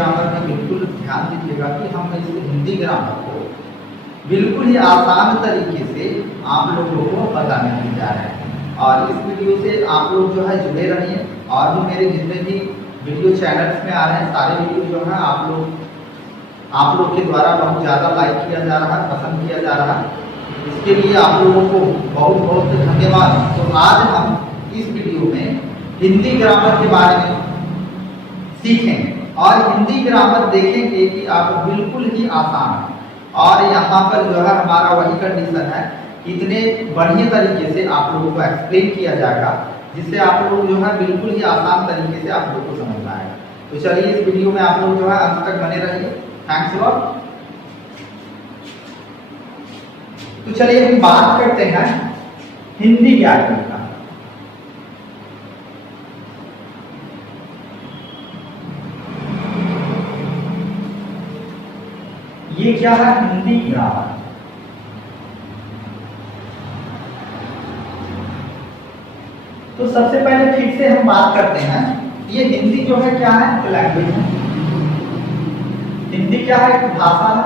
Grammar में बिल्कुल ध्यान दीजिएगा कि हम इस हिंदी ग्रामर को बिल्कुल ही आसान तरीके से आप लोगों को बताने के जा रहे हैं। और इस वीडियो से आप लोग जो है जुड़े रहिए। और भी मेरे जितने भी वीडियो चैनल्स में आ रहे हैं सारे वीडियो जो है आप लोग के द्वारा बहुत ज़्यादा लाइक किया जा रहा है, पसंद किया जा रहा है। इसके लिए आप लोगों को बहुत बहुत धन्यवाद। तो आज हम इस वीडियो में हिंदी ग्रामर के बारे में सीखेंगे और हिंदी ग्रामर देखेंगे कि आप बिल्कुल ही आसान है। और यहाँ पर जो है हमारा वही कंडीशन है, इतने बढ़िया तरीके से आप लोगों को एक्सप्लेन किया जाएगा जिससे आप लोग जो है बिल्कुल ही आसान तरीके से आप लोग को समझ में आएगा। तो चलिए इस वीडियो में आप लोग जो है अंत तक बने रहिए। Thanks lot. तो चलिए हम बात करते हैं हिंदी व्याकरण का। ये क्या है? हिंदी ग्रामर। तो सबसे पहले फिर से हम बात करते हैं, ये हिंदी जो है क्या है? लैंग्वेज है। हिंदी क्या है? एक भाषा है।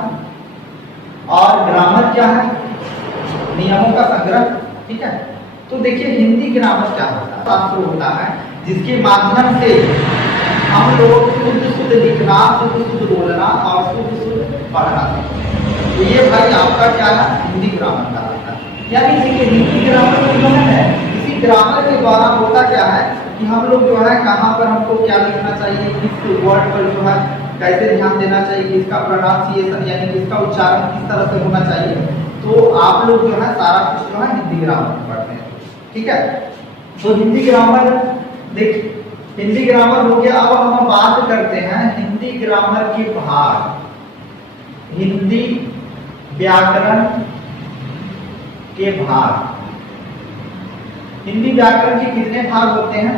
और ग्रामर क्या है? नियमों का संग्रह। ठीक है। तो देखिए हिंदी ग्रामर क्या होता है? शास्त्र होता है जिसके माध्यम से हम लोग शुद्ध लिखना, शुद्ध बोलना और शुद्ध पढ़ना। तो ये भाई आपका क्या है? हिंदी ग्रामर का होता है। यानी देखिए हिंदी ग्रामर जो है इसी ग्रामर के द्वारा होता क्या है कि हम लोग जो है कहाँ पर हमको क्या लिखना चाहिए, किस वर्ड पर जो है कैसे ध्यान देना चाहिए, किसका प्रोनाउंसिएशन यानी किसका उच्चारण किस तरह से होना चाहिए। तो आप लोग जो है सारा कुछ जो है हिंदी ग्रामर में पढ़ते हैं। ठीक है। तो हिंदी ग्रामर देखिए, हिंदी ग्रामर हो गया। अब हम बात करते हैं हिंदी ग्रामर के भाग। हिंदी व्याकरण के भाग। हिंदी व्याकरण के कितने भाग होते हैं?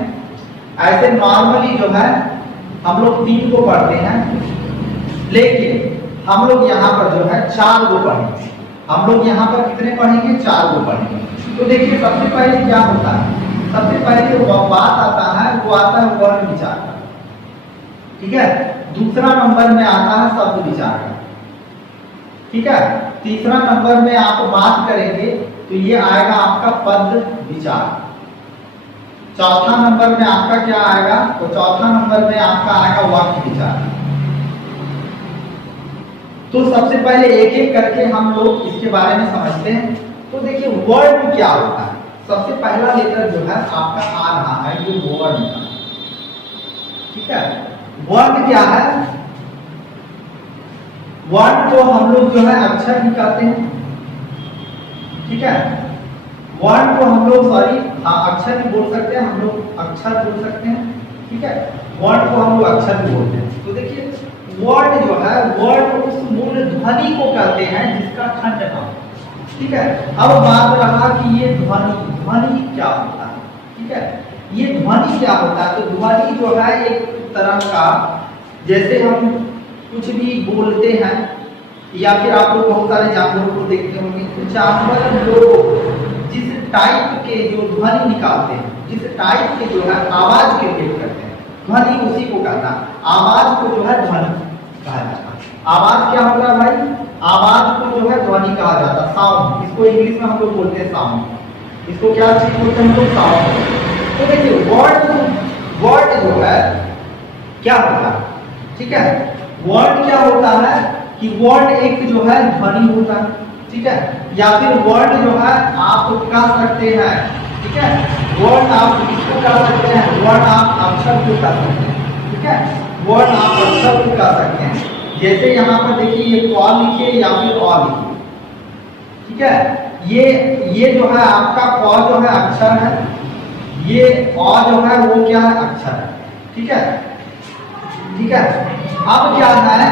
ऐसे नॉर्मली जो है हम लोग 3 को पढ़ते हैं, लेकिन हम लोग यहाँ पर जो है 4 को पढ़ेंगे। हम लोग यहाँ पर कितने पढ़ेंगे? 4 को पढ़ेंगे। तो देखिए सबसे पहले क्या होता है? सबसे पहले जो बात आता है वो आता है वर्ण विचार का। ठीक है। दूसरा नंबर में आता है शब्द विचार का। ठीक है। तीसरा नंबर में आप बात करेंगे तो ये आएगा आपका पद विचार। चौथा नंबर में आपका क्या आएगा? तो चौथा नंबर में आपका आएगा वाक्य विचार। तो सबसे पहले एक एक करके हम लोग इसके बारे में समझते हैं। तो देखिए वर्ड क्या होता है? सबसे पहला लेटर जो है आपका आ रहा है ये वर्ण का। ठीक है। वर्ण क्या है? वर्ण को हम लोग जो है अक्षर भी कहते हैं। ठीक है। वर्ण को हम लोग अक्षर भी बोल सकते हैं, हम लोग अक्षर बोल सकते हैं। ठीक है। वर्ण को हम लोग अक्षर भी बोलते हैं। तो देखिए वर्ण जो है, वर्ण उस मूल ध्वनि को कहते हैं जिसका खंड न हो। ठीक है। अब बात रहा कि ये ध्वनि क्या होता है। ठीक है। ये ध्वनि क्या होता है? तो ध्वनि जो है एक तरह का, जैसे हम कुछ भी बोलते हैं या फिर आप लोग बहुत सारे जानवरों को देखते होंगे, तो जानवर लोग जिस टाइप के जो ध्वनि निकालते हैं, जिस टाइप के जो है आवाज क्रिएट करते हैं, ध्वनि उसी को कहता है। आवाज को जो है ध्वनि कहा जाता है। आवाज क्या होता है भाई? आवाज को जो है ध्वनि कहा जाता है, साउंड। इसको इंग्लिश में हम लोग बोलते हैं साउंड। इसको क्या चीज बोलते हैं हम लोग? साउंड। तो देखिए वर्ड जो है क्या होता है? ठीक है। वर्ड क्या होता है कि वर्ड एक जो है ध्वनि होता है। ठीक है। या फिर वर्ड जो है आप कह सकते हैं। ठीक है। वर्ड आप इसको कह सकते हैं, वर्ड आप अक्षर को कह सकते हैं। ठीक है। वर्ड आप अक्षर को कह सकते हैं। जैसे यहाँ पर देखिए ये क लिखिए या फिर अ लिखिए। ठीक है। ये जो है आपका क जो है अक्षर है, ये अ जो है वो क्या है? अक्षर है। ठीक है। ठीक है। अब क्या है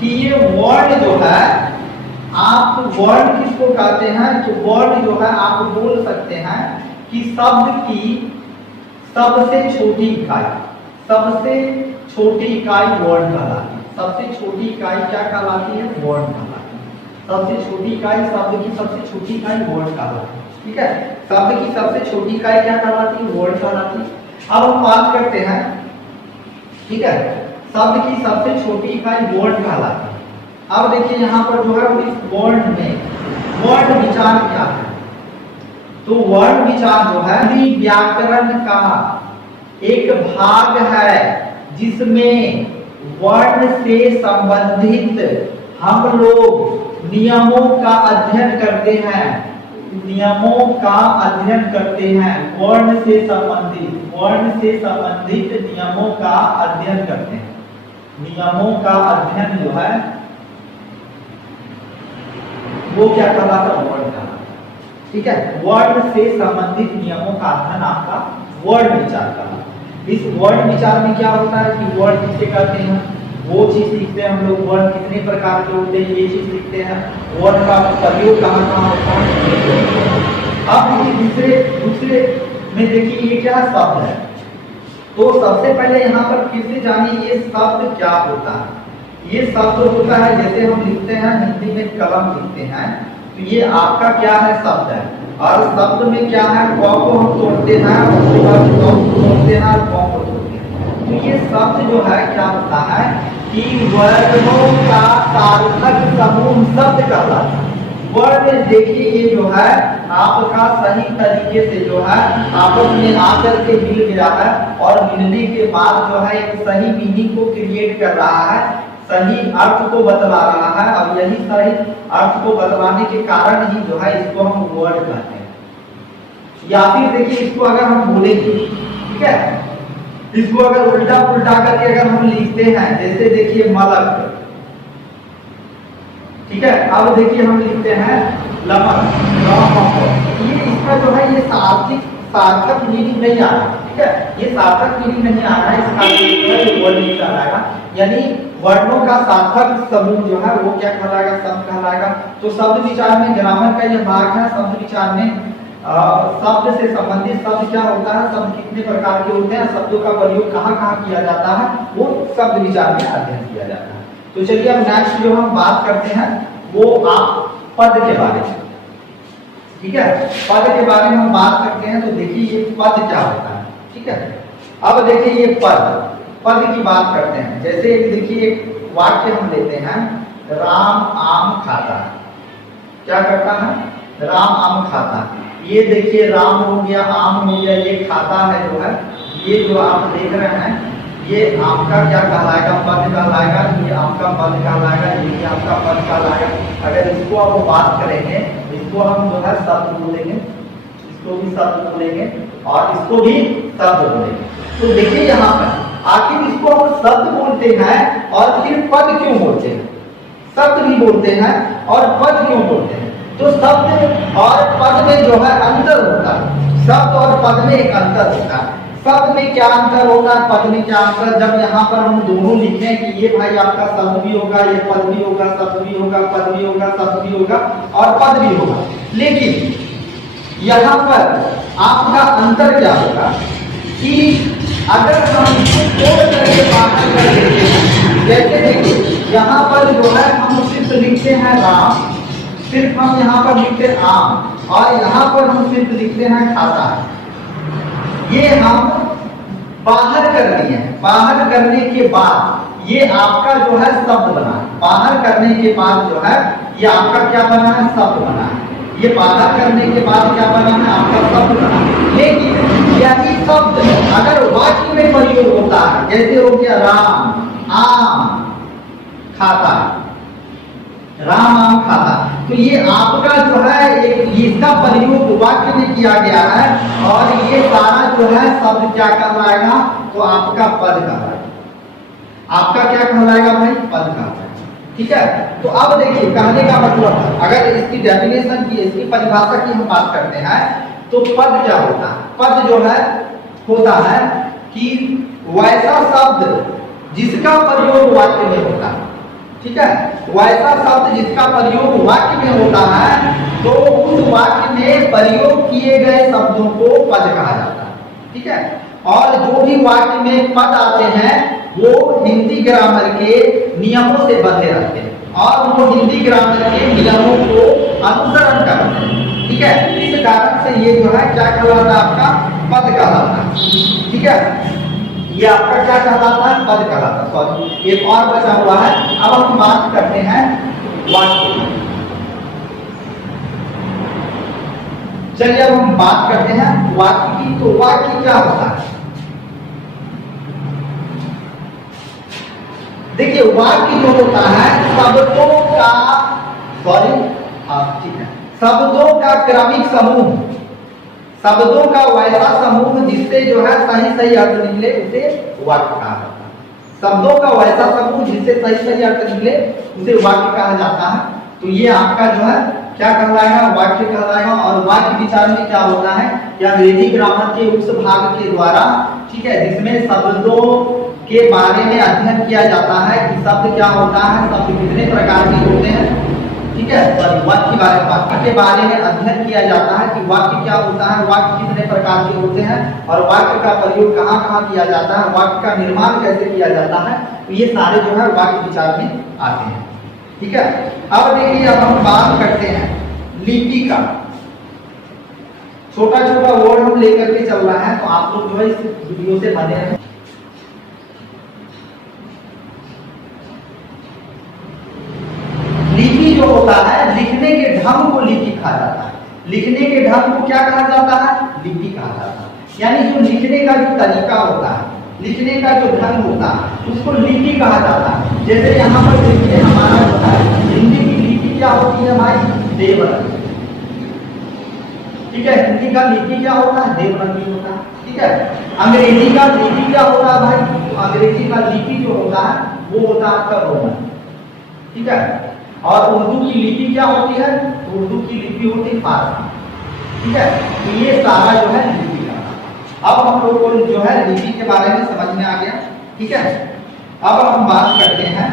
कि ये वर्ड जो है, आप वर्ड किसको कहते हैं? तो वर्ड जो है आप बोल सकते हैं कि शब्द की सबसे छोटी इकाई, सबसे छोटी इकाई वर्ड कहलाती है। सबसे छोटी इकाई क्या कहलाती है? वर्ड कहलाती है। सबसे छोटी इकाई, शब्द की सबसे छोटी इकाई वर्ड कहलाती है। ठीक है। शब्द की सबसे छोटी इकाई क्या कहलाती है? वर्ड कहलाती है। अब हम बात करते हैं, ठीक है, शब्द की सबसे छोटी इकाई वर्ण कहलाती है। अब देखिए यहाँ पर जो है इस वर्ण में वर्ण विचार क्या है, तो वर्ण विचार जो है व्याकरण का एक भाग है जिसमें वर्ण से संबंधित हम लोग नियमों का अध्ययन करते हैं, नियमों का अध्ययन करते हैं। वर्ण से संबंधित नियमों का अध्ययन करते हैं। नियमों का अध्ययन जो है वो क्या कहलाता है, वर्ण कहलाता है। ठीक है, वर्ण से संबंधित नियमों का अध्ययन आपका वर्ण विचार कहलाता है। इस वर्ण विचार में क्या होता है कि वर्ण किसे कहते हैं, वो चीज सीखते हैं हम लोग। वर्ण कितने प्रकार के होते हैं ये चीज सीखते हैं। वर्ण का प्रयोग कहाँ कहाँ होता है। अब दूसरे में देखिए ये क्या शब्द है, तो सबसे पहले यहाँ पर फिर से जानिए ये शब्द क्या होता है। ये शब्द होता है, जैसे हम लिखते हैं हिंदी में कलम लिखते हैं, तो ये आपका क्या है, शब्द है। और शब्द में क्या है, क को हम तोड़ते हैं, उसके बाद क को तोड़ते हैं और क को तोड़ते हैं। तो ये शब्द जो है क्या होता है कि वर्णों का सार्थक समूह शब्द कहलाता है। वर्ण देखिए ये जो है आपका सही तरीके से जो है आपस में आकर के मिल गया है, और मिलने के बाद जो है एक सही मीनिंग को क्रिएट कर रहा है, सही अर्थ को बतला रहा है। और यही सही अर्थ को बतलाने के कारण ही जो है इसको हम वर्ड कहते हैं। या फिर देखिए इसको अगर हम बोलेंगे, ठीक है, इसको अगर उल्टा पुल्टा करके अगर हम लिखते हैं, जैसे देखिए मलक, ठीक है, अब देखिए हम लिखते हैं लमक, ये इसका जो है ये सार्थक मीनिंग नहीं आ रहा, ठीक है, ये सार्थक मीनिंग नहीं आ रहा है, इसका वर्ड नहीं कहलाएगा। यानी वर्णों का सार्थक समूह जो है वो क्या कहलाएगा, शब्द कहलाएगा। तो शब्द विचार में ग्रामर का यह भाग है। शब्द विचार में शब्द से संबंधित शब्द क्या होता है, शब्द कितने प्रकार के होते हैं, शब्दों का प्रयोग कहाँ कहाँ किया जाता है, वो शब्द विचार में अध्ययन किया जाता है। तो चलिए अब नेक्स्ट जो हम बात करते हैं वो आप पद के बारे में, ठीक है, पद के बारे में हम बात करते हैं। तो देखिए ये पद क्या होता है, ठीक है। अब देखिए ये पद की बात करते हैं। जैसे देखिए एक वाक्य हम लेते हैं, राम आम खाता है। क्या करता है, राम आम खाता है। ये देखिए राम हो गया, आम हो गया, ये खाता है जो है, ये जो आप देख रहे हैं ये आपका क्या कहलाएगा, पद कहलाएगा। ये आपका पद कहलाएगा, ये आपका पद कहलाएगा। अगर इसको आप बात करेंगे, इसको हम जो है शब्द बोलेंगे, इसको भी शब्द बोलेंगे और इसको भी शब्द बोलेंगे। तो देखिए यहाँ पर आखिर इसको हम शब्द बोलते हैं और फिर पद क्यों बोलते हैं, शब्द भी बोलते हैं और पद क्यों बोलते हैं। तो शब्द और पद में जो है अंतर होता है, शब्द और पद में एक अंतर होता है। शब्द में क्या अंतर होता है, पद में क्या अंतर, जब यहाँ पर हम दोनों लिखें कि ये भाई आपका शब्द भी होगा, ये पद भी होगा, शब्द भी होगा, पद भी होगा, शब्द भी होगा और पद भी होगा। लेकिन यहाँ पर आपका अंतर क्या होगा कि अगर हम इसको तोड़ करके बाहर कर देते हैं, जैसे देखिए यहाँ पर जो है हम सिर्फ लिखते हैं राम, सिर्फ हम यहाँ पर लिखते हैं आम, और यहाँ पर हम सिर्फ लिखते हैं खाता है। ये हम बाहर कर दिए हैं। बाहर करने के बाद ये आपका जो है शब्द बना है। बाहर करने के बाद जो है ये आपका क्या बना है, शब्द बना है। ये बाहर करने के बाद क्या बना है, आपका शब्द बना है। लेकिन यही शब्द अगर वाक्य में प्रयोग होता है, जैसे हो गया राम आम खाता, राम आम खाता, तो ये आपका जो है एक इसका प्रयोग वाक्य में किया गया है और ये सारा जो है शब्द क्या कहलाएगा, तो आपका पद कहलाएगा। आपका क्या कहलाएगा भाई, पद कहलाएगा, ठीक है। तो अब देखिए कहने का मतलब, अगर इसकी डेफिनेशन की, इसकी परिभाषा की हम बात करते हैं तो पद क्या होता है। पद जो है होता है कि वैसा शब्द जिसका प्रयोग वाक्य में होता है, ठीक है, वैसा शब्द जिसका प्रयोग वाक्य में होता है, तो उस वाक्य में प्रयोग किए गए शब्दों को पद कहा जाता है, ठीक है। और जो भी वाक्य में पद आते हैं वो हिंदी ग्रामर के नियमों से बंधे रहते हैं और वो हिंदी ग्रामर के नियमों को अनुसरण करते हैं, ठीक है। इस कारण से ये जो है क्या कहलाता है, आपका पद कहलाता है, ठीक है। ये आपका क्या कहलाता है? पद कहलाता है। सॉरी, एक और बचा हुआ है। अब हम बात करते हैं वाक्य की। चलिए अब हम बात करते हैं वाक्य की। तो वाक्य क्या होता है? देखिए, वाक्य जो होता है शब्दों का, सॉरी ठीक है, शब्दों का क्रमिक समूह, शब्दों का वैसा समूह जिससे जो है सही सही अर्थ निकले, उसे वाक्य कहा जाता है। शब्दों का वैसा समूह जिससे सही सही अर्थ निकले, उसे वाक्य कहा जाता है। तो ये आपका जो है क्या कहलाएगा? वाक्य कहलाएगा। और वाक्य विचार में क्या होता है? या अंग्रेजी ग्रामर के उस भाग के द्वारा, ठीक है, जिसमें शब्दों के बारे में अध्ययन किया जाता है कि शब्द क्या होता है, शब्द कितने प्रकार के होते हैं, ठीक है, वाक्य के बारे में अध्ययन किया जाता है कि वाक्य क्या होता है, वाक्य कितने प्रकार के होते हैं, और वाक्य का प्रयोग कहाँ कहाँ किया जाता है, वाक्य का निर्माण कैसे किया जाता है। तो ये सारे जो है वाक्य विचार में आते हैं। ठीक है, अब देखिए, अब हम बात करते हैं लिपि का। छोटा छोटा वर्ड हम लेकर के चल रहा है, तो आप लोग जो है इस वीडियो से बने रहें। लिपि जो होता है, लिखने के ढंग को लिपि कहा जाता है। लिखने के ढंग को क्या कहा जाता है? लिपि कहा जाता है। यानी जो लिखने का जो तरीका होता है, लिखने का जो ढंग होता है, उसको लिपि कहा जाता है। जैसे यहाँ पर देखिए, हमारा जो है हिंदी की लिपि क्या होती है भाई? देवनागरी। ठीक है, हिंदी का लिपि क्या होता है? देवनागरी होता है। ठीक है, अंग्रेजी का लिपि क्या होता है भाई? तो अंग्रेजी का लिपि जो होता है वो होता है आपका रोमन। ठीक है, और उर्दू की लिपि क्या होती है? उर्दू की लिपि होती है फारसी। ठीक है, तो ये सारा जो है लिपि का। अब हम लोग को जो है लिपि के बारे में समझ में आ गया। ठीक है, अब हम बात करते हैं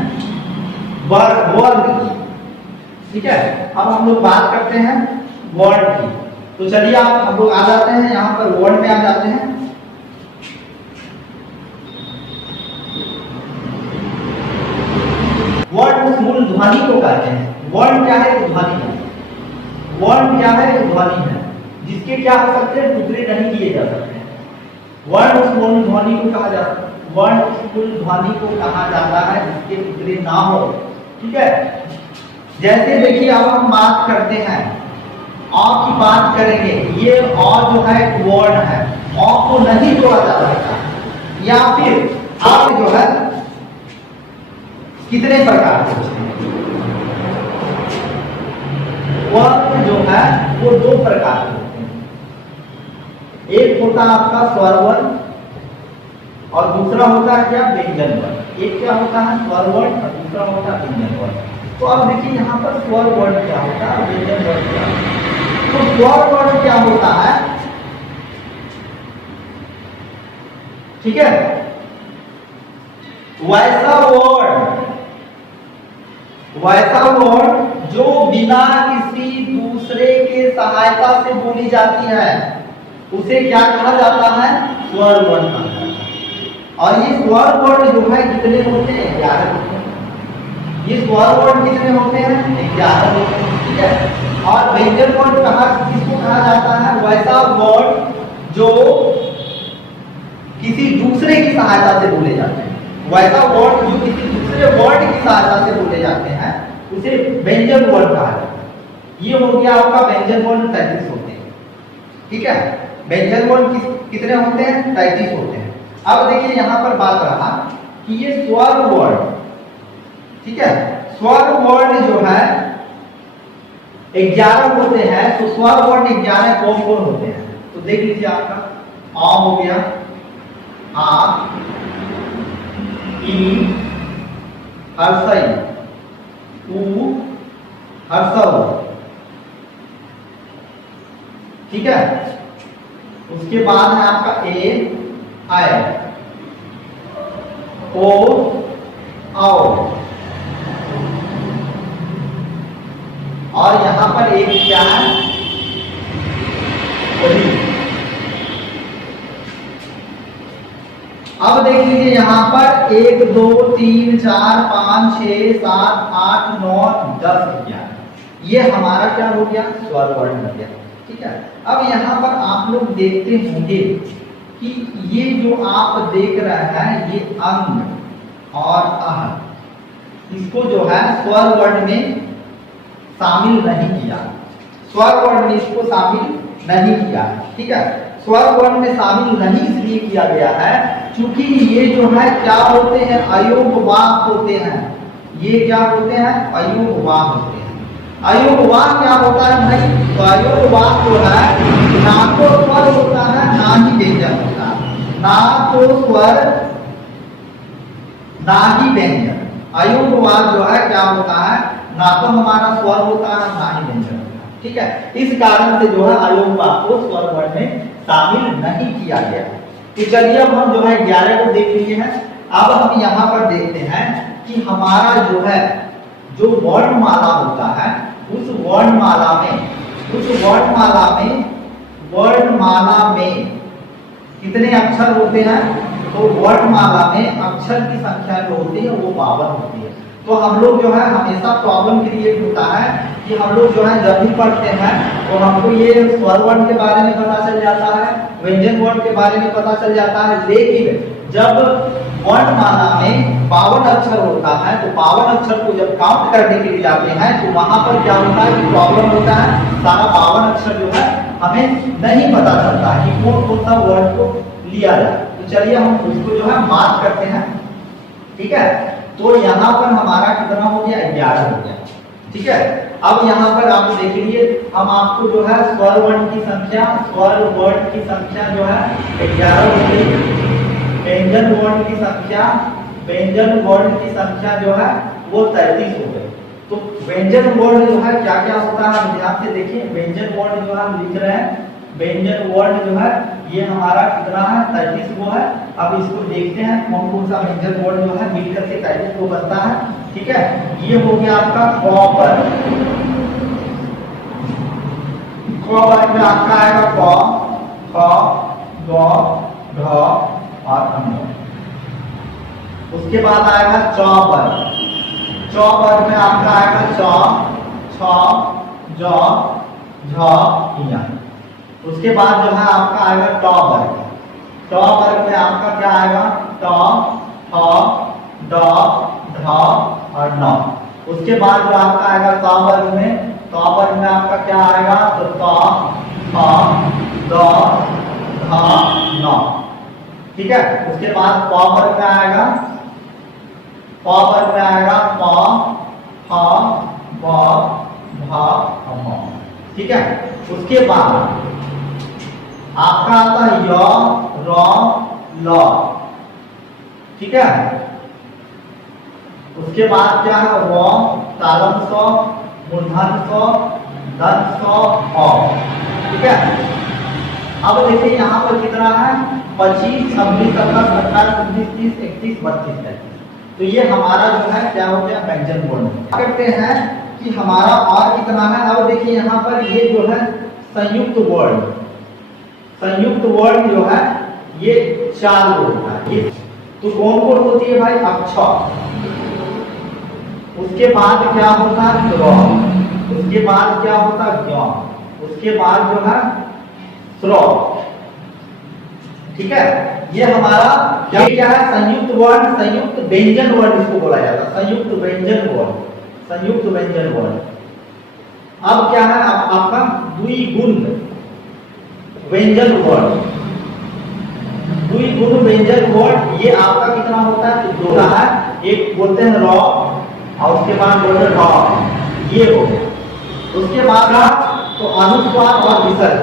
वर्ड की। ठीक है, अब हम लोग बात करते हैं वर्ड की। तो चलिए आप हम लोग आ जाते हैं यहाँ पर वर्ड में आ जाते हैं। वर्ड उस मूल ध्वनि को कहते हैं। वर्ण क्या है? ध्वनि है। वर्ण क्या है? ध्वनि है, जिसके क्या हो सकते हैं? टुकड़े नहीं किए जा सकते हैं। वर्ण उस मूल ध्वनि को कहा जाता है। वर्ण उस मूल ध्वनि को कहा जाता है जिसके टुकड़े ना हो। ठीक है, जैसे देखिए, अब हम बात करते हैं अ की बात करेंगे। ये अ जो है एक वर्ण है, अ को नहीं जोड़ा जा सकता। या फिर आप जो है कितने प्रकार के होते हैं? वर्ण जो है वो दो प्रकार के होते हैं। एक होता है आपका स्वर वर्ण, और दूसरा होता है क्या? व्यंजन वर्ण। एक क्या होता है? स्वर वर्ण, और दूसरा होता है व्यंजन वर्ण। तो अब देखिए, यहाँ पर स्वर वर्ण क्या होता है, व्यंजन वर्ण क्या होता है। तो स्वर वर्ण क्या होता है? ठीक है, वैसा वर्ड जो बिना किसी दूसरे के सहायता से बोली जाती है, उसे क्या कहा जाता है? स्वर वर्ण कहा जाता है। और ये स्वर वर्ण जो है कितने होते हैं? 11 होते हैं। ये स्वर वर्ण कितने होते हैं? 11 होते हैं। ठीक है, और व्यंजन वर्ण किसको कहा जाता है? वैसा वर्ड जो किसी दूसरे की सहायता से बोले जाते हैं। वैसा वर्ड जो किसी दूसरे वर्ड की सहायता से बोले जाते हैं, उसे व्यंजन वर्ण कहा जाता है। ये हो गया आपका व्यंजन वर्ण 33 होते हैं। ठीक है, व्यंजन वर्ण कितने होते हैं? 33 होते हैं। अब देखिए, यहाँ पर बात रहा कि ये स्वर वर्ण, ठीक है, स्वर वर्ण जो है 11 होते हैं। तो स्वर वर्ण 11 कौन कौन होते हैं? तो देख लीजिए, आपका आ हो गया, आ, ई, हर्षई, उ, हर्षव। ठीक है, उसके बाद है आपका ए, आय, ओ, आओ, और यहां पर एक क्या है? अब देख लीजिए, यहां पर 1 2 3 4 5 6 7 8 9 10 11, ये हमारा क्या हो गया? स्वर वर्ण हो गया। ठीक है, अब यहां पर आप लोग देखते होंगे कि ये जो आप देख रहे हैं ये अंग और अह, इसको जो है स्वर वर्ण में शामिल नहीं किया, स्वर वर्ण में इसको शामिल नहीं किया। ठीक है, स्वर वर्ण में शामिल नहीं इसलिए किया गया है क्योंकि ये जो है क्या होते हैं, अयोगवाक होते हैं। ये क्या होते हैं, अयोगवाक होते हैं। अयोगवाक क्या होता है भाई, तो अयोगवाक जो है ना तो स्वर होता है ना ही व्यंजन होता है, ना तो स्वर ना ही व्यंजन। अयोगवाक जो है क्या होता है, ना तो हमारा स्वर होता है ना ही व्यंजन होता है। ठीक है, इस कारण से जो है अयोगवाक को स्वर वर्ण में शामिल नहीं किया गया। तो चलिए अब हम जो है 11 को देख लिए हैं। अब हम यहाँ पर देखते हैं कि हमारा जो है जो वर्णमाला होता है उस वर्णमाला में कितने अक्षर होते हैं, तो वर्णमाला में अक्षर की संख्या जो होती है वो 52 होती है। तो हम लोग जो है हमेशा प्रॉब्लम क्रिएट होता है कि हम लोग जो है जब भी पढ़ते हैं तो हमको ये स्वर वर्ण के बारे में पता चल जाता है, व्यंजन वर्ण के बारे में पता चल जाता है, लेकिन जब वर्णमाला में 52 अक्षर होता है तो 52 अक्षर को जब काउंट करने के लिए जाते हैं तो वहां पर क्या होता है कि प्रॉब्लम होता है, सारा 52 अक्षर जो है हमें नहीं पता चलता है कि कौन कौन सा वर्ड को लिया जाए। तो चलिए हम उसको जो है मार्क करते हैं। ठीक है, तो यहाँ पर हमारा कितना हो गया, 11 हो गया। ठीक है, अब यहाँ पर आप देख लीजिए, हम आपको जो है स्वर वर्ण की संख्या जो है 11 हो गई। व्यंजन वर्ण की संख्या जो है वो 33 हो गई। तो व्यंजन वर्ण जो है क्या क्या होता है, ध्यान से देखिए। व्यंजन वर्ण जो हम लिख रहे हैं, व्यंजन वर्ण जो है ये हमारा कितना है, 33 को है। अब इसको देखते हैं कौन कौन सा व्यंजन वर्ण जो है मिलकर के 33 को बनता है। ठीक है, ये हो गया आपका क पर, क पर में आपका आएगा क, ख, ग, ढ और अम। उसके बाद आएगा च पर, च पर में आपका आएगा च, छ, ज, झ, ञ। उसके बाद जो है आपका आएगा ट वर्ग, ट वर्ग में आपका क्या आएगा, ट, ठ, ड, ढ और न। उसके बाद जो आपका आएगा त वर्ग में आपका क्या आएगा, तो त, थ, द, ध, न। ठीक है, उसके बाद प वर्ग में आएगा, प वर्ग में आएगा प, फ, ब, भ और म। ठीक है, उसके बाद आपका आता है य, र, ल। ठीक है, उसके बाद क्या है व, तालम स, मूर्धन स, दंत स, अ। ठीक है, अब देखिए यहाँ पर कितना है, 25, 26, 27, 28, 29, 30, 31, 32, 33। तो ये हमारा जो है क्या हो गया, व्यंजन वर्ण। करते हैं कि हमारा और कितना है। अब देखिए यहाँ पर ये जो है संयुक्त वर्ण जो है ये 4 होता है। ये तो कौन कौन होती है भाई, अक्षर। उसके बाद क्या होता है त्र, उसके बाद क्या होता है ज्ञ, उसके बाद जो है स्र। ठीक है, ये हमारा क्या है, संयुक्त वर्ण, संयुक्त व्यंजन वर्ण इसको बोला जाता है, संयुक्त व्यंजन वर्ण। अब क्या है आपका द्विगुण व्यंजन वर्ण, द्विगुण व्यंजन वर्ण ये आपका कितना होता है, तो 2 है। एक बोलते हैं र और उसके बाद बोलते हैं ढ, ये हो गया। उसके बाद तो अनुस्वार और विसर्ग,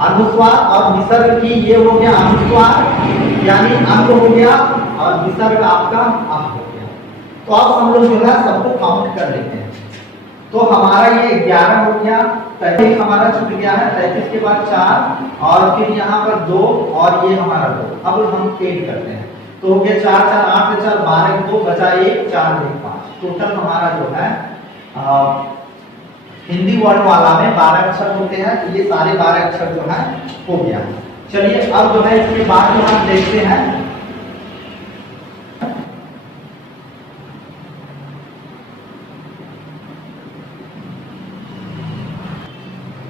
अनुस्वार और विसर्ग की ये हो गया, अनुस्वार यानी अंग हो गया और विसर्ग आपका अंग हो गया। तो अब हम लोग जो है सबको काउंट कर लेते हैं। तो हमारा ये 11 हो गया, 33 हमारा छूट गया है, 33 के बाद 4 और फिर यहाँ पर 2 और ये हमारा 2। अब हम ऐड करते हैं तो हो गया 4, 4, 8, 4, 12, 2 बचा 1, 4, 5। टोटल हमारा जो है हिंदी वर्णमाला में 12 अक्षर होते हैं। तो ये सारे 12 अक्षर जो है हो गया। चलिए अब जो है इसके बाद जो हम देखते हैं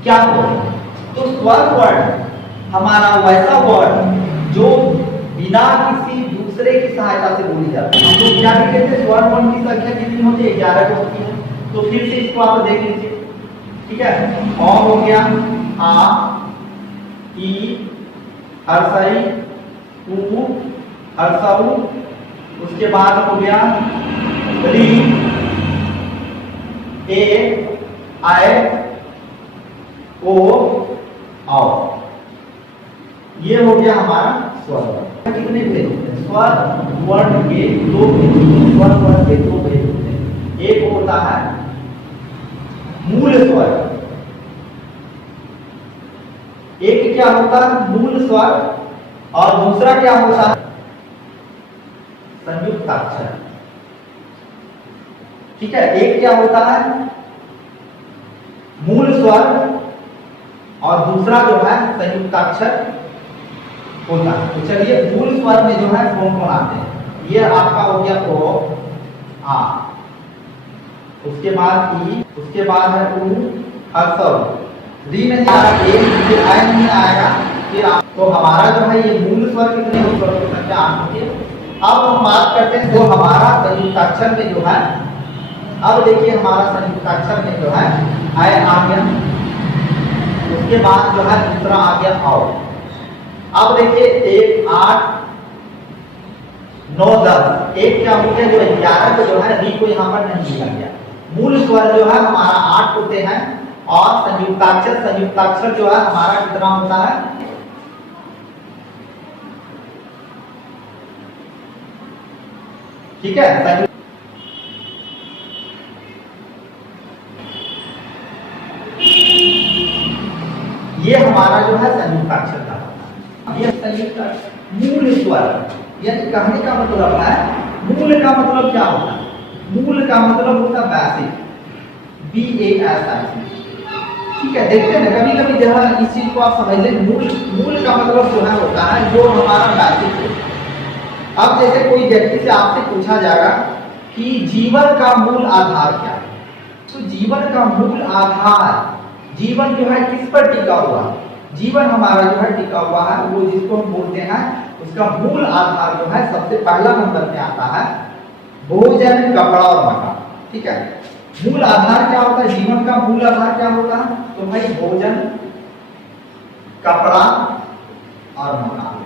क्या बोलेंगे? तो स्वर वर्ण हमारा वैसा वर्ण जो बिना किसी दूसरे की सहायता से बोली जाती है। हम लोग क्या कहते हैं, स्वर वर्ण की संख्या कितनी होती है? 11 होती है। तो फिर से इसको आप देख लीजिए, ठीक है। अ हो गया, आ, ई, हर्षई, उ, हर्षऊ, उसके बाद हो गया री, ए, आय, ओ, आओ। ये हो गया हमारा स्वर वर्ण। कितने भेद होते हैं? स्वर वर्ण के दो भेद होते हैं। स्वर वर्ण के दो भेद होते हैं। एक होता है मूल स्वर, एक क्या होता है? मूल स्वर, और दूसरा क्या होता है? संयुक्ताक्षर। ठीक है, एक क्या होता है? मूल स्वर, और दूसरा जो है संयुक्ताक्षर होता है। तो चलिए, मूल स्वर में जो है कौन कौन आते हैं? ये आपका हो गया ओ, आ, उसके बाद ई, उसके बाद है उ, हर्षऊ, री में सारा ए, फिर आय नहीं आएगा, फिर आ। तो हमारा जो है ये मूल स्वर कितने हो? स्वरों की संख्या 8 होती है। अब हम बात करते हैं जो हमारा संयुक्ताक्षर में जो है, अब देखिए हमारा संयुक्ताक्षर में जो है आय आ गया, उसके बाद जो है दूसरा आ गया आओ। अब देखिए 1, 8, 9, 10, एक क्या हो गया? जो 11 को जो है री को यहाँ पर नहीं लिया गया। मूल स्वर जो है हमारा 8 होते हैं, और संयुक्ताक्षर जो है हमारा कितना होता है? ठीक है, ये हमारा जो है संयुक्ताक्षर का होता है। ये संयुक्त मूल स्वर, यानी कहने का मतलब है, मूल का मतलब क्या होता है? मूल का मतलब होता है बेसिक, BASIC। ठीक है, देखते हैं ना कभी कभी जो है इस चीज को आप समझ लें। मूल का मतलब जो है होता है जो हमारा बेसिक है। अब जैसे कोई व्यक्ति से आपसे पूछा जाएगा कि जीवन का मूल आधार क्या है, तो जीवन का मूल आधार, जीवन जो है किस पर टिका हुआ है? जीवन हमारा जो है टिका हुआ है, वो जिसको हम बोलते हैं, उसका मूल आधार जो है सबसे पहला नंबर में आता है भोजन, कपड़ा और मकान। ठीक है, मूल आधार क्या होता है? जीवन का मूल आधार क्या होता है? तो भाई भोजन, कपड़ा और मकान।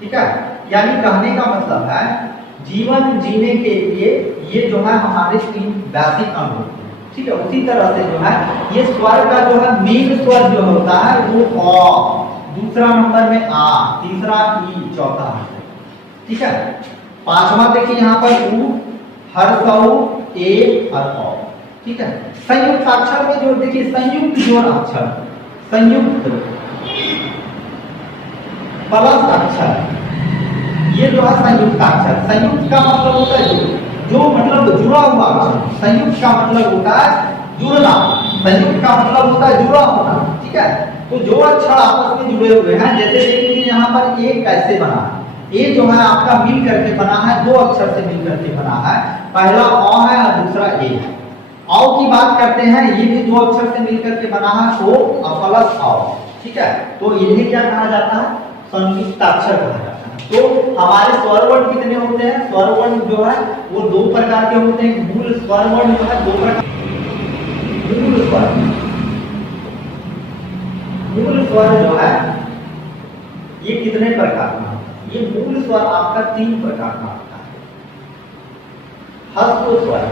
ठीक है, यानी कहने का मतलब है जीवन जीने के लिए ये जो है हमारे 3 बेसिक अंग होते हैं। ठीक है, उसी तरह से जो है ये स्वर का जो है मेन स्वर जो होता है वो अ, दूसरा नंबर में आ, तीसरा ई, चौथा है। ठीक है, पांचवा देखिए यहाँ पर उ, हर्षऊ, ए और औ। ठीक है, संयुक्त अक्षर में जो देखिए संयुक्त जोड़ अक्षर, संयुक्त प्लस अक्षर, ये जो है संयुक्त अक्षर। संयुक्त का मतलब होता है जो मतलब जुड़ा हुआ अक्षर। संयुक्त का मतलब होता है जुड़ना, संयुक्त का मतलब होता है जुड़ा होना। ठीक है, तो जो अक्षर आपस में जुड़े हुए हैं, जैसे देखिए यहाँ पर ए कैसे बना है? ए जो है आपका मिल करके बना है, दो अक्षर से मिल करके बना है। पहला अ है और दूसरा ए है। औ की बात करते हैं, ये भी दो अक्षर से मिल करके बना है, ओ प्लस औ। ठीक है, तो इन्हें क्या कहा जाता है? संयुक्ताक्षर कहा जाता है। तो हमारे स्वर वर्ण कितने होते हैं? स्वर वर्ण जो है वो 2 प्रकार के होते हैं। मूल स्वर वर्ण जो है 2 प्रकार, मूल स्वर जो है ये कितने प्रकार का? ये मूल स्वर आपका 3 प्रकार का होता है। ह्रस्व स्वर,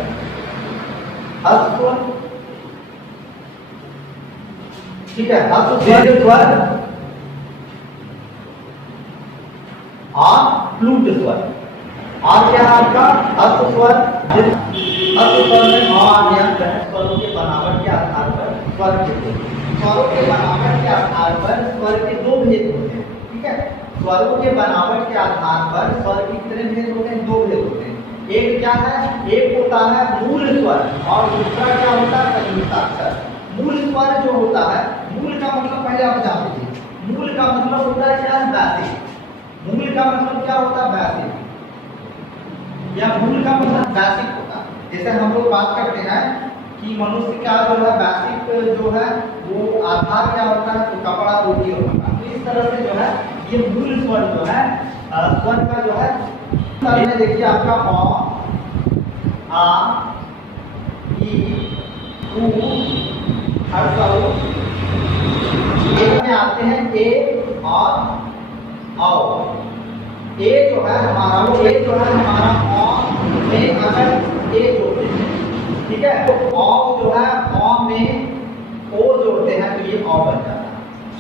ह्रस्व, ठीक है, ह्रस्व स्वर और फ्लूट स्वर। और क्या है आपका? ह्रस्व स्वर, ह्रस्व स्वर में आ गया, स्वरों के बनावट के आधार पर स्वर के, स्वरों के बनावट के आधार पर स्वर के 2 भेद होते हैं। ठीक है, स्वरों के बनावट के आधार पर स्वर के कितने भेद होते हैं? 2 भेद होते हैं। एक क्या है? एक होता है मूल स्वर और दूसरा क्या होता है? संयुक्ताक्षर। मूल स्वर जो होता है, मूल का मतलब पहले आप जान लीजिए, मूल का मतलब होता है क्या? बेसिक। मूल का मतलब क्या होता है? बेसिक, या मूल का मतलब बेसिक होता है। जैसे हम लोग बात करते हैं कि मनुष्य का जो है बेसिक जो है वो आधार क्या होता है, तो कपड़ा रोटी होगा। तो इस तरह से जो है ये मूल स्वर जो है स्वर का जो है में देखिए आपका अ, आ, ई, उ, हर्षऊ, एक में आते हैं ए और औ। ए जो है हमारा में अगर ए जोड़ते हैं, ठीक है, तो औ जो है औ में ओ जोड़ते हैं तो ये औ बन जाता है।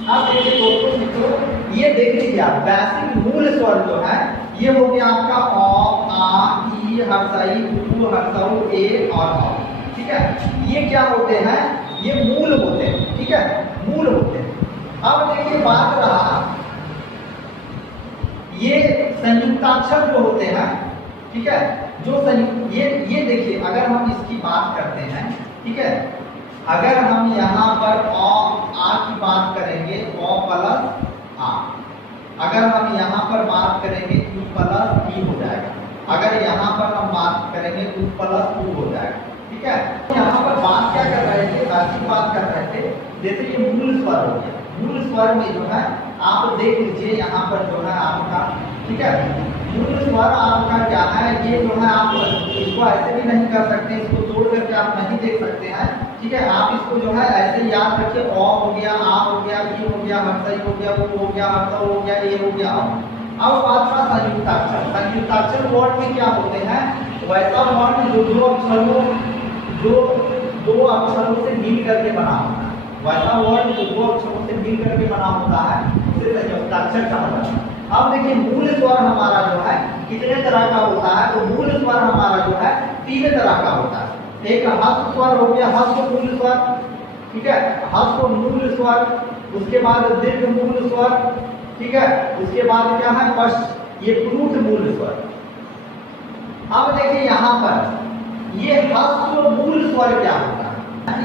अब देखिए दोस्तों मित्रों, ये देख लीजिए आप बेसिक मूल स्वर जो है ये हो गया आपका अ, आ, ई, हर्षई, उ, हर्षऊ, ए और औ। ठीक है, ये क्या होते हैं, ये मूल होते हैं। ठीक है, मूल होते हैं। अब देखिए बात रहा ये संयुक्ताक्षर जो होते हैं, ठीक है, जो संयुक्त ये देखिए अगर हम इसकी बात करते हैं, ठीक है, अगर हम यहाँ पर अ, आ की बात करेंगे अ प्लस आ, अगर हम यहाँ पर बात करेंगे उ प्लस ई हो जाएगा, अगर यहाँ पर हम बात करेंगे उ प्लस उ हो जाएगा। ठीक है, यहाँ पर बात क्या कर रहे थे, ऐसी बात कर रहे थे जैसे ये मूल स्वर हो गया। मूल स्वर में जो है आप देख लीजिए यहाँ पर जो है आपका, ठीक है, मूल स्वर आपका क्या है, ये जो है आप इसको ऐसे भी नहीं कर सकते, इसको तोड़ करके आप नहीं देख सकते हैं। ठीक है, आप इसको जो है ऐसे याद रखिए, अ हो गया, आ हो गया, ई हो गया, हर्षई हो गया, उ हो गया, हर्षऊ हो गया, ए हो गया। अब बात रहा संयुक्ताक्षर। संयुक्ताक्षर वर्ड में क्या होते हैं, वैसा वर्ड जो दो अक्षरों से मिल करके बना होता है, वैसा वर्ड जो दो अक्षरों से मिल करके बना होता है उसे संयुक्ताक्षर कहा जाता है। अब देखिए मूल स्वर हमारा जो है कितने तरह का होता है, तो मूल स्वर हमारा जो है 3 तरह का होता है। एक हस्त स्वर हो गया, हस्त मूल स्वर, ठीक है, हस्त मूल स्वर, उसके बाद दीर्घ मूल स्वर, ठीक है, उसके बाद क्या है पश्च, ये प्लूत मूल स्वर। अब देखिए यहाँ पर ये हस्त मूल स्वर क्या होता है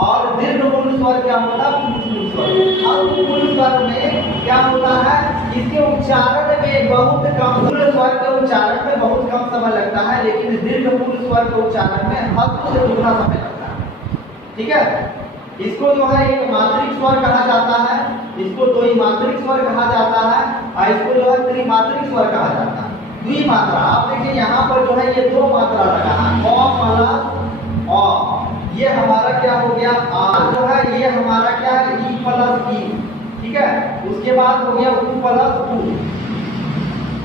और दीर्घ मूल स्वर क्या होता है, प्लूत मूल स्वर। हस्त मूल स्वर में क्या होता है, इसके उच्चारण में बहुत कम, मूल स्वर के उच्चारण में बहुत कम समय लगता है, लेकिन दीर्घ मूल स्वर के उच्चारण में हस्त से दुगना समय लगता है। ठीक है, इसको जो है एक मात्रिक स्वर कहा जाता है, इसको द्विमात्रिक स्वर कहा जाता है और इसको जो है त्रिमात्रिक स्वर कहा जाता है। द्विमात्रा, आप देखिए यहाँ पर जो है ये 2 मात्रा लगा है, अ प्लस अ, ये हमारा क्या हो गया आ, जो है ये हमारा क्या है ई प्लस ई। ठीक है, उसके बाद हो गया उ प्लस उ,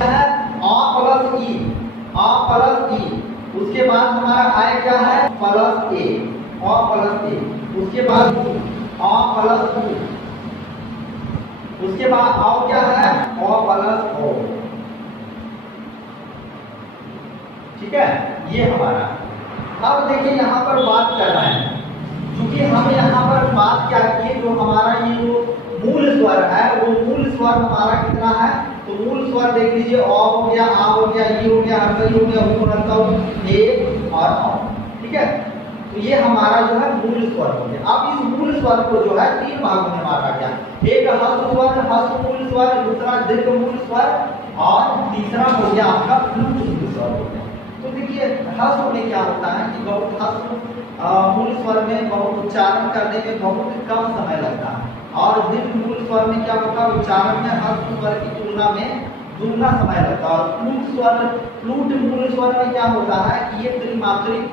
अ प्लस ई, अ प्लस ई, उसके बाद हमारा आय क्या है प्लस ए, अ प्लस ए, उसके बाद अ प्लस उ, उसके बाद अ क्या है अ प्लस ओ। ठीक है, ये हमारा। अब देखिए यहाँ पर बात कर रहे हैं, क्योंकि हम यहाँ पर बात क्या किए, जो हमारा ये जो मूल स्वर है वो मूल स्वर हमारा कितना है, तो मूल स्वर देख लीजिए अ हो गया, आ हो गया, ई हो गया, हर्षई हो गया, उ, हर्षऊ, ए और औ। ठीक है, तो ये हमारा जो है मूल स्वर हो गया। अब इस मूल स्वर को जो है 3 भागों में बांटा गया, एक हस्त स्वर, हस्त मूल स्वर, दूसरा दीर्घ मूल स्वर और तीसरा हो गया आपका प्लूत मूल स्वर हो गया। तो देखिए हस्त में क्या होता है कि बहुत हस्त मूल स्वर में बहुत उच्चारण करने में बहुत कम समय लगता है, और दीर्घ मूल स्वर में क्या होता है उच्चारण में हस्त स्वर की तुलना में दुगना समय लगता है। और प्लूट मूल स्वर में क्या होता है कि ये त्रिमात्रिक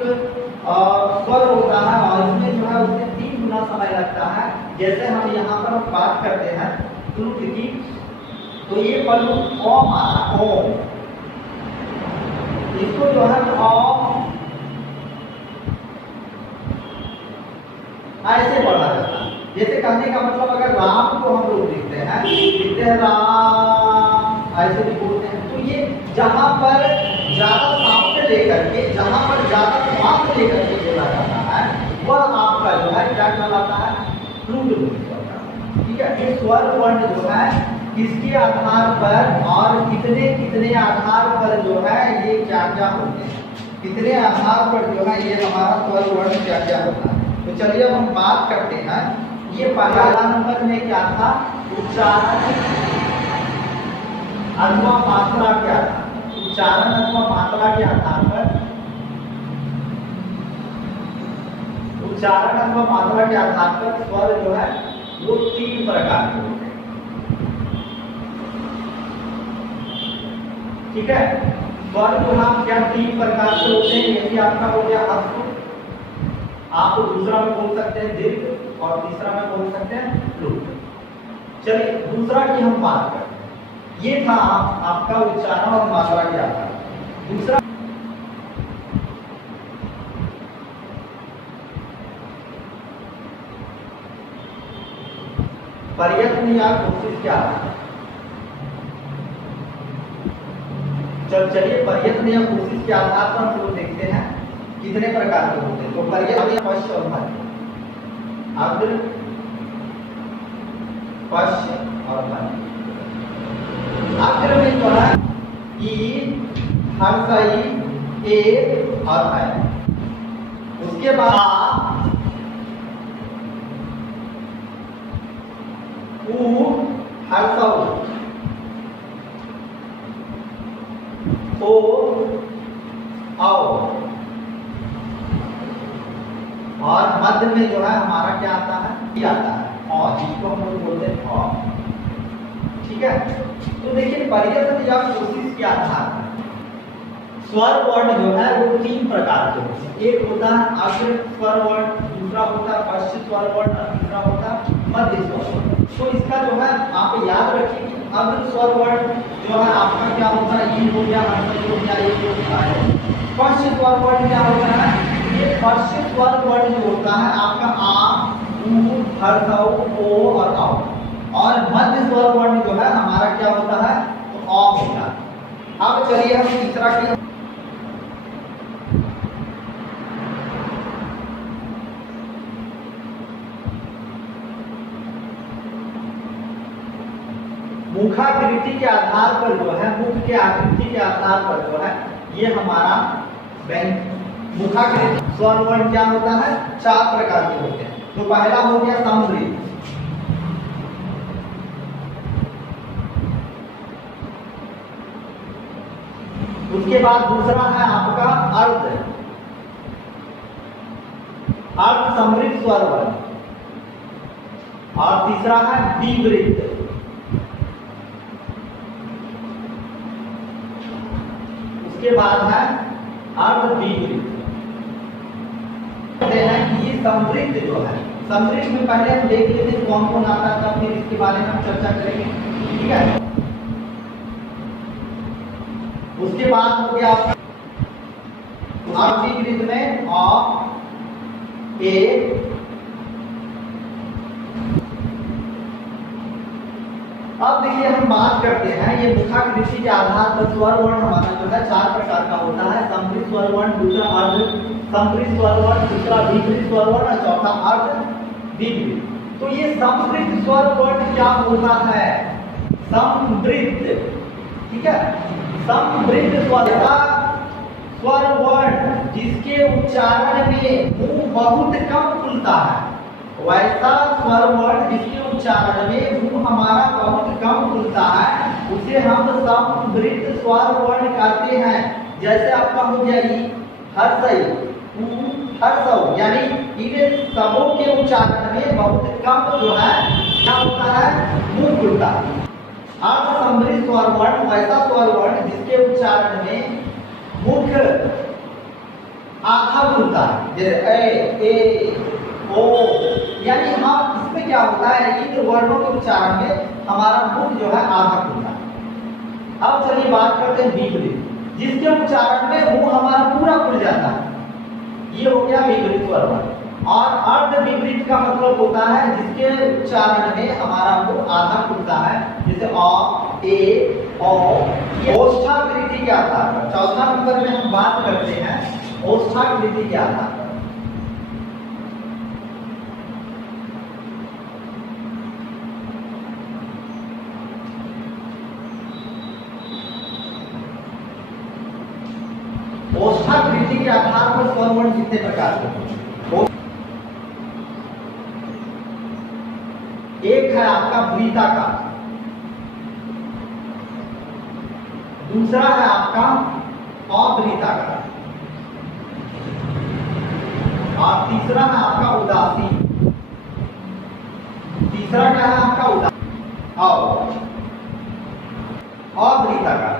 स्वर होता है और इसमें जो है उससे 3 गुना समय लगता है। जैसे हम यहाँ पर बात करते हैं प्लूट की, तो ये प्लूट ओ माना ओ, इसको जो है ऐसे पढ़ा जाता है। जैसे कहने का मतलब अगर राम को हम लोग लिखते हैं राम, ऐसे भी बोलते हैं, तो ये जहां पर ज्यादा साउंड लेकर के, जहां पर ज्यादा स्वास्थ्य लेकर के बोला जाता है वह आपका जो है क्या कहलाता है, प्लूट मूल स्वर। ठीक है, ये स्वर वर्ण जो है किसके आधार पर और कितने कितने आधार पर जो है ये क्या क्या होते हैं, कितने आधार पर जो है ये हमारा स्वर वर्ण क्या क्या होता है। तो चलिए अब हम बात करते हैं, ये पहला नंबर में क्या था, उच्चारण अथवा मात्रा क्या था, उच्चारण अथवा मात्रा के आधार पर, उच्चारण अथवा मात्रा के आधार पर स्वर जो है वो 3 प्रकार के होते हैं। ठीक है, स्वर जो हम क्या 3 प्रकार के होते हैं। यदि आपका हो गया ह्रस्व, आप दूसरा में बोल सकते हैं दीर्घ, और तीसरा में बोल सकते हैं प्लुत। चलिए दूसरा की हम बात करते हैं। ये था आपका उच्चारण और मात्रा के आधार। दूसरा प्रयत्न या कोशिश क्या है। चलिए प्रयत्न या कोशिश के आधार पर हम लोग देखते हैं कितने प्रकार के होते हैं। तो प्रयत्न पश्च और मध्य, अग्र पश्च और मध्य। अग्र में जो है ई, हर्षई, ए और है। उसके बाद उ, हर्षौ, ओ, औ, और मध्य में जो है हमारा क्या आता है, ये आता है और, जिसको हम लोग बोलते हैं और। ठीक है, तो देखिए प्रयत्न या कोशिश के आधार पर स्वर वर्ण जो है वो 3 प्रकार के होते हैं। एक होता है अग्र स्वर वर्ण, दूसरा होता है पश्च स्वर वर्ण और तीसरा होता है मध्य स्वर वर्ण। तो इसका जो है आप याद रखिए कि अग्र स्वर वर्ण जो है आपका क्या होता है, ई हो गया, हर्षई हो गया, ए होता है। पश्च स्वर वर्ण क्या होता है, ये पश्च स्वर वर्ण जो होता है आपका आ, उ, हर्षौ, ओ और औ। और मध्य स्वर वर्ण जो है हमारा क्या होता है, तो अ होता है। अब चलिए हम तीसरा की मुखाकृति के आधार पर जो है, मुख के आकृति के आधार पर जो है ये हमारा मुखाकृति स्वर वर्ण क्या होता है, 4 प्रकार के होते हैं। तो पहला हो गया समृद्ध, उसके बाद दूसरा है आपका अर्ध, अर्ध समृद्ध स्वर वर्ण, और तीसरा है विवृत। उसके बाद है अर्ध विवृत। ये समृद्ध जो है, समृद्ध में पहले हम देख लेते हैं कौन कौन आता था, फिर इसके बारे में हम चर्चा करेंगे। ठीक है, उसके बाद हो गया अर्ध विवृत में अ, ए, अब देखिए हम बात करते हैं ये मुखाकृति के आधार पर स्वर वर्ण हमारा जो है 4 प्रकार का होता है। समृद्ध स्वर वर्ण, दूसरा अर्ध समृद्ध स्वर वर्ण, तीसरा विवृत स्वर वर्ण और चौथा अर्ध विवृत। तो ये समृद्ध स्वर वर्ण क्या होता है, समृद्ध। ठीक है, समृद्ध स्वर वर्ण जिसके उच्चारण में मुंह बहुत कम खुलता है, वैसा स्वर वर्ण जिसके उच्चारण में मुंह हमारा बहुत कम खुलता है उसे हम समृद्ध स्वर वर्ण कहते हैं। जैसे आपका हो गया ई, हर्षई, उ, हर्षौ, यानी इन सबों के उच्चारण में बहुत कम जो है क्या होता है, मुंह खुलता है। अर्ध समृद्ध स्वर वर्ण वैसा स्वर वर्ण जिसके उच्चारण में मुख आधा खुलता है, जैसे ए, ओ, यानी हम इसमें क्या होता है, इन वर्णों के उच्चारण में हमारा मुख जो है आधा खुलता है। अब चलिए बात करते हैं विपरीत, जिसके उच्चारण में मुंह हमारा पूरा खुल जाता है, ये हो गया विपरीत स्वर वर्ण। और अर्ध विपरीत का मतलब होता है जिसके उच्चारण में हमारा मुंह आधा खुलता है, जैसे अ, ए, ओ। ओष्ठाकृति के आधार पर चौथा नंबर में हम बात करते हैं ओष्ठाकृति के आधार पर। ओष्ठाकृति के आधार पर स्वर वर्ण कितने प्रकार के होते हैं? एक है आपका वृत्ताकार, दूसरा है आपका अवृत्ताकार, और तीसरा है आपका उदासीन। तीसरा क्या है आपका उदासीन अवृत्ताकार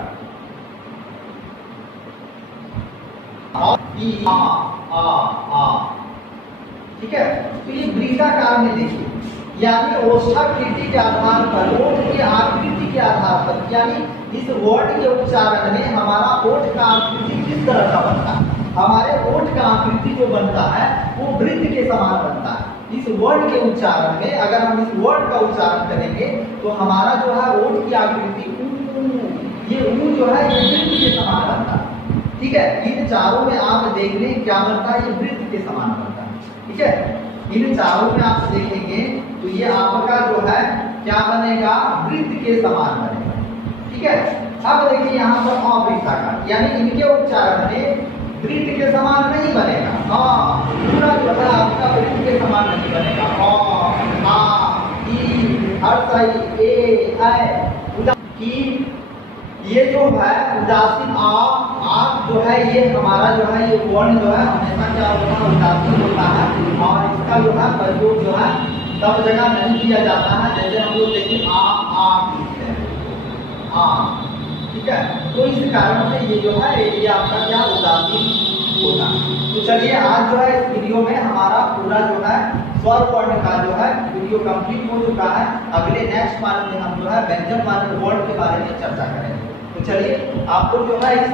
ठीक है। तो ये वृत्ताकार में देखिए, यानी ओष्ठाकृति के आधार पर, ओठ की आकृति के आधार पर, यानी इस वर्ड के उच्चारण में हमारा ओठ का आकृति किस तरह का बनता है, हमारे ओठ का आकृति जो बनता है वो वृत्त के समान बनता है। इस वर्ड के उच्चारण में अगर हम इस वर्ड का उच्चारण करेंगे तो हमारा जो है ओठ की आकृति ये ऊ जो है ये वृत्त के समान बनता है। ठीक है, इन चारों में आप देख लें क्या बनता है, ये वृत्त के समान बनता है। ठीक है, इन चारों में आप देखेंगे तो ये आपका जो है क्या बनेगा, वृत्त के समान बनेगा। ठीक है, अब देखिए यहाँ पर अवृत्ताकार, यानी इनके उच्चारण में वृत्त के समान नहीं बनेगा, पूरा जो है आपका वृत्त के समान नहीं बनेगा। आ ई हर्ष ए ऐ की, ये जो है उदासीन आ जो है ये हमारा जो है ये वर्ण जो है हमेशा क्या होता है, उदासीन होता है। और इसका जो है प्रयोग जो है सब जगह नहीं किया जाता है। जैसे हम लोग देखिए आ ठीक है, तो इस कारण से ये जो है ये आपका क्या उदासीन होता है। तो चलिए आज जो है इस वीडियो में हमारा पूरा जो है स्वर वर्ण का जो है वीडियो कंप्लीट हो चुका है। अगले नेक्स्ट पार्ट में हम जो है व्यंजन वर्ण वर्ड के बारे में चर्चा करेंगे। तो चलिए आप लोग जो है इस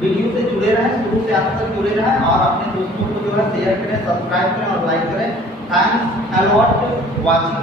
वीडियो से जुड़े रहें, शुरू से अंत तक जुड़े रहें और अपने दोस्तों को जो है शेयर करें, सब्सक्राइब करें और लाइक करें। Thanks a lot watching.